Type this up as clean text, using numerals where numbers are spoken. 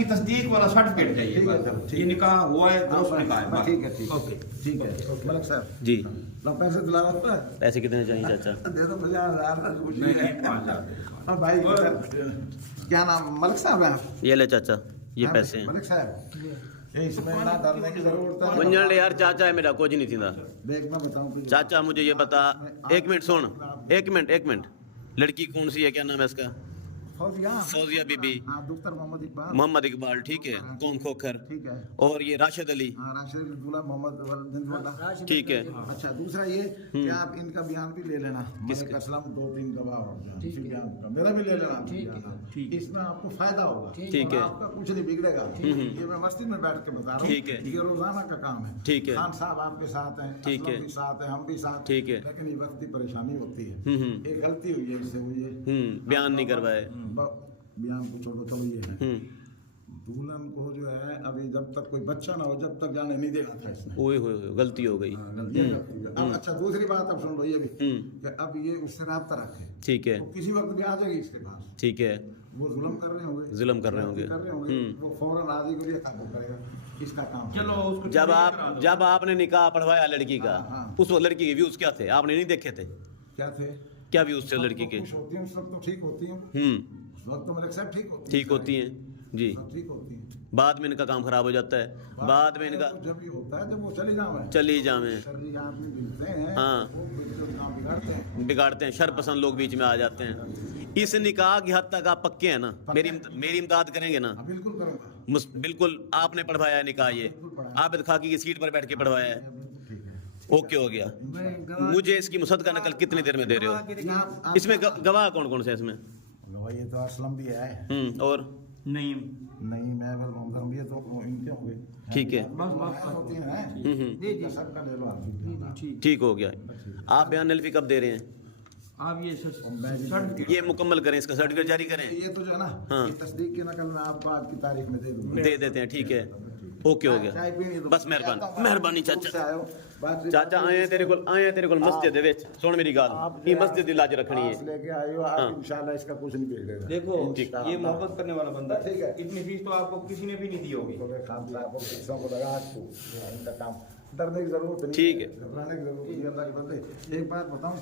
की तस्दीक वाला सर्टिफिकेट चाहिए। ये निकाह हुआ है, दुरुस्त निकाह है। ठीक है, ठीक ओके, ठीक है। मलिक साहब जी, लो पैसे दिला रहा है। पैसे कितने चाहिए चाचा? दे दो 50,000 कुछ नहीं नहीं है। 5,000। और भाई क्या नाम मलिक साहब है आप? ये ले चाचा, ये हाँ, पैसे हैं। मलिक साहब ये इसमें ना डालने की जरूरत है। मंजल यार, चाचा है मेरा, कुछ नहीं थी। देख मैं बताऊं चाचा मुझे ये बता, एक मिनट सुन, एक मिनट, लड़की कौन सी है, क्या नाम है इसका? फौजिया बीबी। हाँ, डॉक्टर मोहम्मद इकबाल, ठीक है। कौन खोखर, ठीक है। और ये राशिद अली, हाँ, राशिद अब्दुल्ला मोहम्मद, ठीक है। अच्छा दूसरा ये कि आप इनका बयान भी ले लेना। किसका? असलम 2-3 गवाह हो जाए, इसी बयान का मेरा भी ले लेना। ठीक। इसमें आपको फायदा होगा, ठीक है। आपका कुछ नहीं बिगड़ेगा। ये मैं मस्ती में बैठ के बता रहा हूँ, ठीक है। ये रोजाना का काम है। ठीक है। खान साहब आपके साथ हैं, ठीक असलम है। भी साथ हैं, हम भी साथ, ठीक है। लेकिन ये वक्त की परेशानी होती है। एक गलती हुई है, इससे हुई है। बयान नहीं करवाए। बयान को छोड़ो, चलो ये है दुल्हन को जो है अभी जब तक कोई बच्चा ना हो जब तक जाने नहीं देना था इसने। ओए होए, गलती हो गई। अब अच्छा दूसरी बात अब सुन लो ये भी कि अब ये उससे राब्ता रखे, ठीक है, तो किसी वक्त भी आ जाएगी इसके पास। ठीक है। वो जुल्म कर रहे होंगे, जुल्म कर रहे होंगे। वो फौरन आदि के लिए काबू करेगा, इसका काम। चलो उसको जब आपने निकाह पढ़वाया लड़की का, हाँ। उस वक्त लड़की के व्यूज क्या थे, आपने नहीं देखे थे? क्या थे? क्या व्यूज थे लड़की के? खुश होती है उस वक्त तो ठीक होती है, उस वक्त तो मेरे साथ ठीक होती है, ठीक होती हैं जी। ठीक होती है। बाद में इनका काम खराब हो जाता है, बाद में इनका जब भी होता है जब वो चली जावे शर्री आदमी मिलते हैं, हाँ। वो बिल्कुल काम बिगाड़ते हैं, शर पसंद लोग बीच में आ जाते हैं। इस निकाह की हद तक आप पक्के हैं ना? मेरी इमदाद करेंगे ना? बिल्कुल करूँगा। बिल्कुल। आपने पढ़वाया है निकाह, ये आबिद खाकी की सीट पर बैठ के पढ़वाया है। ओके हो गया। मुझे इसकी मुसद्दका नकल कितनी देर में दे रहे हो? इसमें गवाह कौन कौन से इसमें? ये तो असलम भी है। और नहीं मैं बस मोहम्मद भी है तो इनके होंगे। ठीक है, होती हैं सबका ले लो आप। ठीक हो गया। आप बयान नलफी कब दे रहे हैं? आप ये ये मुकम्मल करें, इसका सर्टिफिकेट जारी करें। ये तो जो है ना, हाँ। ये तस्दीक की नकल मैं आपको आज की तारीख में दे दूंगा। दे देते हैं, ठीक है। ओके हो गया। बस मेहरबानी चाचा। चाचा आए हैं तेरे को मस्जिद दे विच, सुन मेरी गाल, ये मस्जिद दी लाज रखनी है। लेके आए हो आप, इंशाल्लाह इसका कुछ नहीं बिगड़ेगा। देखो ये मोहब्बत करने वाला बंदा है, ठीक है। इतनी फीस तो आपको किसी ने भी नहीं दी होगी। इनका काम डरने की जरूरत नहीं, ठीक है। घबराने की जरूरत नहीं। अल्लाह के बंदे एक बात बताऊं,